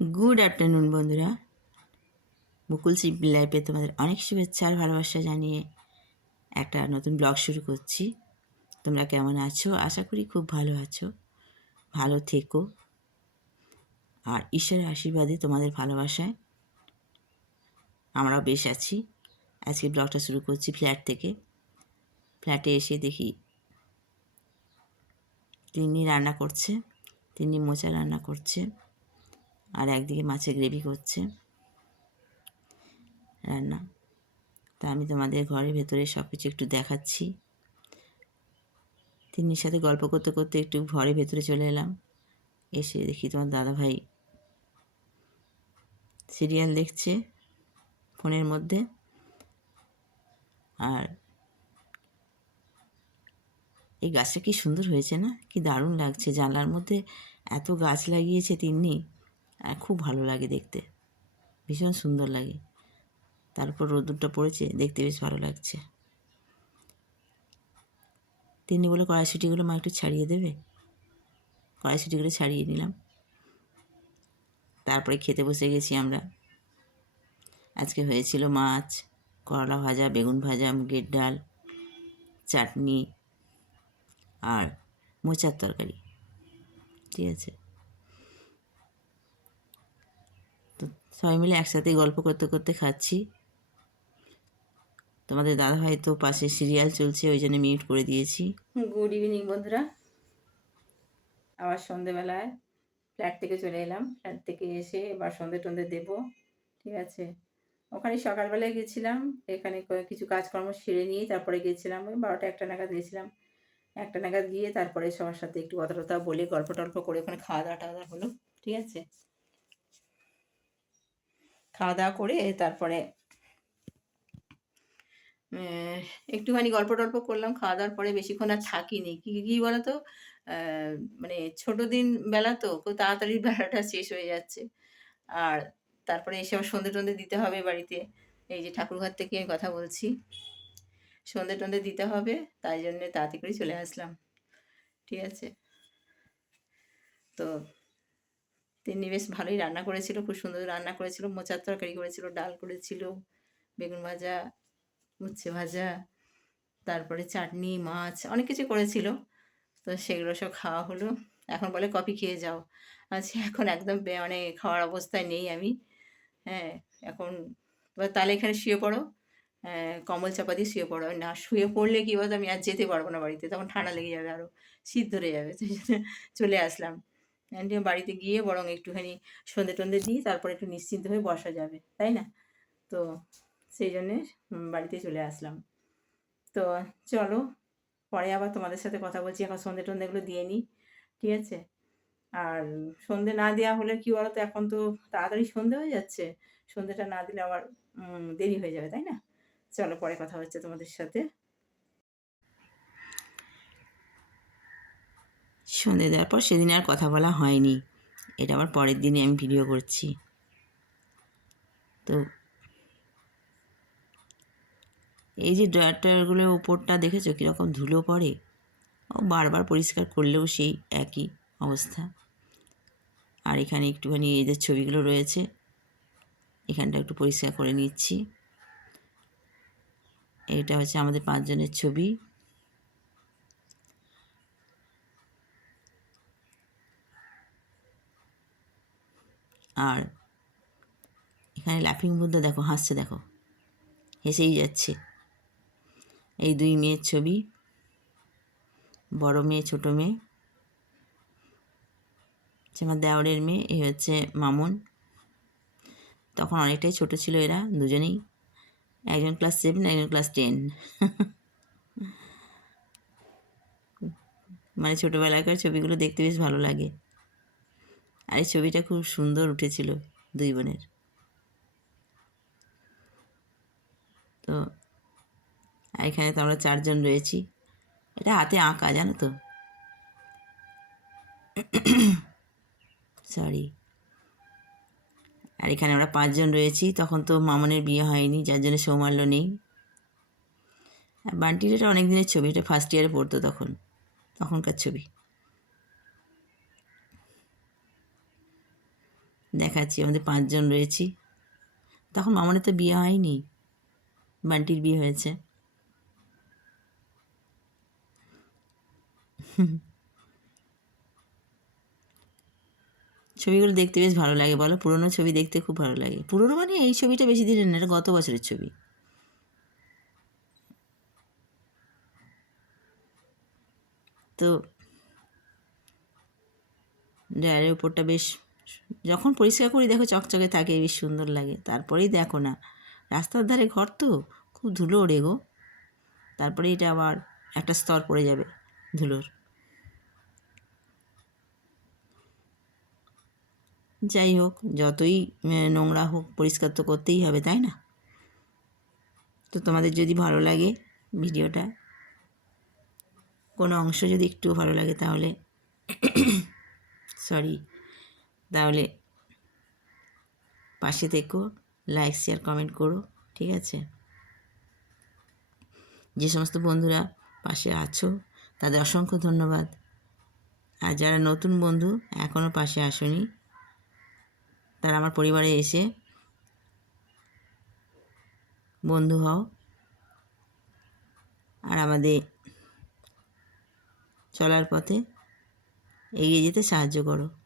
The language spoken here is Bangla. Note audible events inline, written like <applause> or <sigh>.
গুড আফটারনুন বন্ধুরা। মুকুল সিম্পল লাইফে তোমাদের অনেক শুভেচ্ছা আর ভালোবাসা জানিয়ে একটা নতুন ব্লগ শুরু করছি। তোমরা কেমন আছো? আশা করি খুব ভালো আছো। ভালো থেকো। আর ঈশ্বরের আশীর্বাদে তোমাদের ভালোবাসায় আমরাও বেশ আছি। আজকে ব্লগটা শুরু করছি ফ্ল্যাট থেকে। ফ্ল্যাটে এসে দেখি তিনি রান্না করছে। তিনি মোচা রান্না করছে। আর একদিকে মাছের গ্রেভি করছে। রান্না। তা আমি তোমাদের ঘরের ভেতরে সব কিছু একটু দেখাচ্ছি। তিন্নির সাথে গল্প করতে করতে একটু ঘরের ভেতরে চলে এলাম। এসে দেখি তোমার দাদা ভাই সিরিয়াল দেখছে ফোনের মধ্যে। আর এই গাছটা কি সুন্দর হয়েছে না? কি দারুণ লাগছে। জানলার মধ্যে এত গাছ লাগিয়েছে তিন্নি। আর খুব ভালো লাগে দেখতে। ভীষণ সুন্দর লাগে। তারপর রোদ্দুরটা পড়েছে, দেখতে বেশ ভালো লাগছে। তিনি বলে, কড়াইশুটিগুলো মা একটু ছাড়িয়ে দেবে? কড়াইশুটিগুলো ছাড়িয়ে নিলাম। তারপরে খেতে বসে গেছি আমরা। আজকে হয়েছিল মাছ, করলা ভাজা, বেগুন ভাজা, মুগের ডাল, চাটনি আর মোচার তরকারি। ঠিক আছে। সবাই মিলে একসাথে গল্প করতে করতে খাচ্ছি। তোমাদের দাদাভাই তো পাশে সিরিয়াল চলছে, ওই জন্য মিউট করে দিয়েছি। গুড ইভিনিং বন্ধুরা। আবার সন্ধেবেলায় ফ্ল্যাট থেকে চলে এলাম। ফ্ল্যাট থেকে এসে এবার সন্ধে টন্ধে দেবো, ঠিক আছে? ওখানে সকালবেলায় গেছিলাম, এখানে কিছু কাজকর্ম সেরে নিয়ে তারপরে গেছিলাম। ওই বারোটা একটা নাগাদ গেছিলাম। একটা নাগাদ গিয়ে তারপরে সবার সাথে একটু কথা টথা বলে গল্প টল্প করে ওখানে খাওয়া দাওয়া টাওয়া হলো, ঠিক আছে? খাওয়া দাওয়া করে তারপরে একটুখানি গল্প টল্প করলাম, খাওয়া দাওয়ার পরে বেশিক্ষণ আর থাকিনি। কি কি বলতো? মানে ছোট দিন বেলা তো, খুব তাড়াতাড়ি <laughs> বেলাটা শেষ হয়ে যাচ্ছে। আর তারপরে এসে আবার সন্ধে টন্ধে দিতে হবে বাড়িতে। এই যে ঠাকুরঘর থেকে আমি কথা বলছি। সন্ধে টন্ধে দিতে হবে, তাই জন্য তাড়াতাড়ি করে চলে আসলাম। ঠিক আছে? তো তিনি বেশ ভালোই রান্না করেছিল খুব সুন্দর রান্না করেছিল। মোচার তরকারি করেছিল ডাল করেছিল বেগুন ভাজা উচ্ছে ভাজা তারপরে চাটনি মাছ অনেক কিছু করেছিল। তো সেগুলো সব খাওয়া হলো। এখন বলে কফি খেয়ে যাও। আচ্ছা এখন একদম মানে খাওয়ার অবস্থায় নেই আমি। হ্যাঁ এখন তাহলে এখানে শুয়ে পড়ো। হ্যাঁ, কম্বল চাপা দিয়ে শুয়ে পড়ো। না শুয়ে পড়লে কি বলতো আমি আর যেতে পারব না বাড়িতে। তখন ঠান্ডা লেগে যাবে আরও শীত ধরে যাবে। চলে আসলাম। বাড়িতে গিয়ে বরং একটুখানি সন্ধে টন্ধে দিই, তারপরে একটু নিশ্চিন্ত হয়ে বসা যাবে, তাই না? তো সেই জন্যে বাড়িতে চলে আসলাম। তো চলো, পরে আবার তোমাদের সাথে কথা বলছি, এখন সন্ধে টন্ধেগুলো দিয়ে নিই, ঠিক আছে? আর সন্ধে না দেওয়া হলে কি বলতো, এখন তো তাড়াতাড়ি সন্ধে হয়ে যাচ্ছে, সন্ধেটা না দিলে আবার দেরি হয়ে যাবে, তাই না? চলো, পরে কথা হচ্ছে তোমাদের সাথে। সন্ধে দেওয়ার পর সেদিন আর কথা বলা হয়নি। এটা আবার পরের দিনে আমি ভিডিও করছি। তো এই যে ড্রয়ারটারগুলোর ওপরটা দেখেছ? কীরকম ধুলো পড়ে? ও বারবার পরিষ্কার করলেও সেই একই অবস্থা। আর এখানে একটুখানি এদের ছবিগুলো রয়েছে, এখানটা একটু পরিষ্কার করে নিচ্ছি। এটা হচ্ছে আমাদের পাঁচজনের ছবি। আর এখানে লাফিং বুদ্ধ দেখো, হাসছে দেখো, হেসেই যাচ্ছে। এই দুই মেয়ের ছবি, বড় মেয়ে, ছোট মেয়ে। হচ্ছে আমার দেওরের মেয়ে, এ হচ্ছে মামুন। তখন অনেকটাই ছোট ছিল এরা, দুজনেই। একজন ক্লাস সেভেন একজন ক্লাস টেন মানে ছোটোবেলাকার ছবিগুলো দেখতে বেশ ভালো লাগে। আর এই ছবিটা খুব সুন্দর উঠেছিল দুই বোনের। তো এখানে তো আমরা চারজন রয়েছি। এটা হাতে আঁকা, জানো তো? সরি আর এখানে আমরা পাঁচজন রয়েছি। তখন তো মামনের বিয়ে হয়নি, যার জন্য সৌমাল্য নেই। আর বান্টির এটা অনেক দিনের ছবি, এটা ফার্স্ট ইয়ারে পড়তো তখন, তখনকার ছবি। দেখাচ্ছি, আমাদের পাঁচজন রয়েছি। তখন মামনের তো বিয়ে হয়নি, বান্টির বিয়ে হয়েছে। ছবিগুলো দেখতে বেশ ভালো লাগে, বলো? পুরনো ছবি দেখতে খুব ভালো লাগে। পুরনো মানে এই ছবিটা বেশি দিনের না, এটা গত বছরের ছবি। তো ড্রায়ারের উপরটা বেশ যখন পরিষ্কার করি দেখো চকচকে থাকে, বেশ সুন্দর লাগে। তারপরেই দেখো না, রাস্তার ধারে ঘর তো? খুব ধুলো ওড়ে গো। তারপরে এটা আবার একটা স্তর পড়ে যাবে ধুলোর। যাই হোক, যতই নোংরা হোক, পরিষ্কার তো করতেই হবে, তাই না? তো তোমাদের যদি ভালো লাগে ভিডিওটা, কোনো অংশ যদি একটু ভালো লাগে তাহলে <coughs> সরি তাহলে পাশে থেকো লাইক শেয়ার কমেন্ট করো, ঠিক আছে? যে সমস্ত বন্ধুরা পাশে আছো, তাদের অসংখ্য ধন্যবাদ। আর যারা নতুন বন্ধু এখনও পাশে আসোনি, তারা আমার পরিবারে এসে বন্ধু হও। আর আমাদের চলার পথে এগিয়ে যেতে সাহায্য করো।